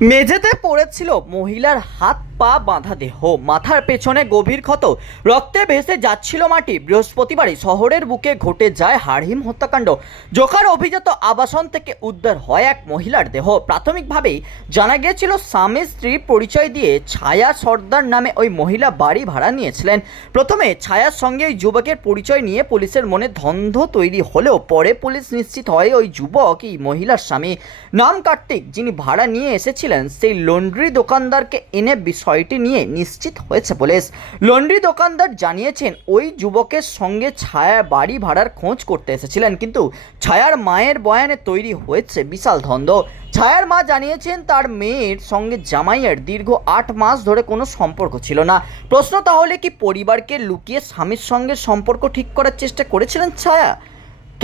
মেঝেতে পড়েছিল মহিলার হাত পা বাঁধা দেহ। মাথার পেছনে গভীর ক্ষত। রক্তে ভেসে যাচ্ছিল মাটি। বৃহস্পতিবারই শহরের বুকে ঘটে যায় হাড়হিম হত্যাকাণ্ড। জোকার অভিজাত আবাসন থেকে উদ্ধার হয় এক মহিলার দেহ। প্রাথমিকভাবেই জানা গিয়েছিল, স্বামী স্ত্রী পরিচয় দিয়ে ছায়া সর্দার নামে ওই মহিলা বাড়ি ভাড়া নিয়েছিলেন। প্রথমে ছায়ার সঙ্গে ওই যুবকের পরিচয় নিয়ে পুলিশের মনে ধন্ধ তৈরি হলেও পরে পুলিশ নিশ্চিত হয় ওই যুবক এই মহিলার স্বামী। নাম কার্তিক, যিনি ভাড়া নিয়ে এসেছিলেন সেই লন্ড্রি দোকানদারকে এনে বিষয়টি নিয়ে নিশ্চিত হয়েছে পুলিশ। লন্ড্রি দোকানদার জানিয়েছেন, ওই যুবকের সঙ্গে ছায়া বাড়ি ভাড়ার খোঁজ করতে এসেছিলেন, কিন্তু ছায়ার মায়ের বয়ানে তৈরি হয়েছে বিশাল ধন্দ ছায়ার মা জানিয়েছেন, তার মেয়ের সঙ্গে জামাইয়ের দীর্ঘ আট মাস ধরে কোনো সম্পর্ক ছিল না। প্রশ্ন তাহলে কি পরিবারকে লুকিয়ে স্বামীর সঙ্গে সম্পর্ক ঠিক করার চেষ্টা করেছিলেন ছায়া?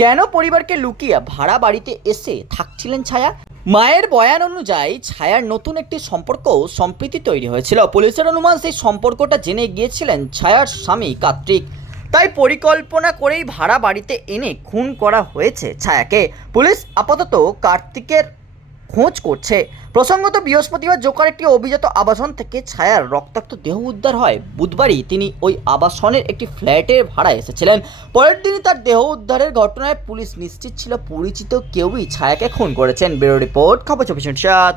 কেন পরিবারকে লুকিয়ে ভাড়া বাড়িতে এসে থাকছিলেন ছায়া? মায়ের বয়ান অনুযায়ী ছায়ার নতুন একটি সম্পর্ক সম্প্রীতি তৈরি হয়েছিল। পুলিশের অনুমান, সেই সম্পর্কটা জেনে গিয়েছিলেন ছায়ার স্বামী কার্তিক। তাই পরিকল্পনা করেই ভাড়া বাড়িতে এনে খুন করা হয়েছে ছায়াকে। পুলিশ আপাতত কার্তিকের খোঁজ করছে। প্রসঙ্গত বৃহস্পতিবার জোকার একটি অভিজাত আবাসন থেকে ছায়ার রক্তাক্ত দেহ উদ্ধার হয়। বুধবারই তিনি ওই আবাসনের একটি ফ্ল্যাটের ভাড়া এসেছিলেন। পরের দিনই তার দেহ উদ্ধারের ঘটনায় পুলিশ নিশ্চিত ছিল, পরিচিত কেউই ছায়াকে খুন করেছেন। ব্যুরো রিপোর্ট, খবর চব্বিশ সাত।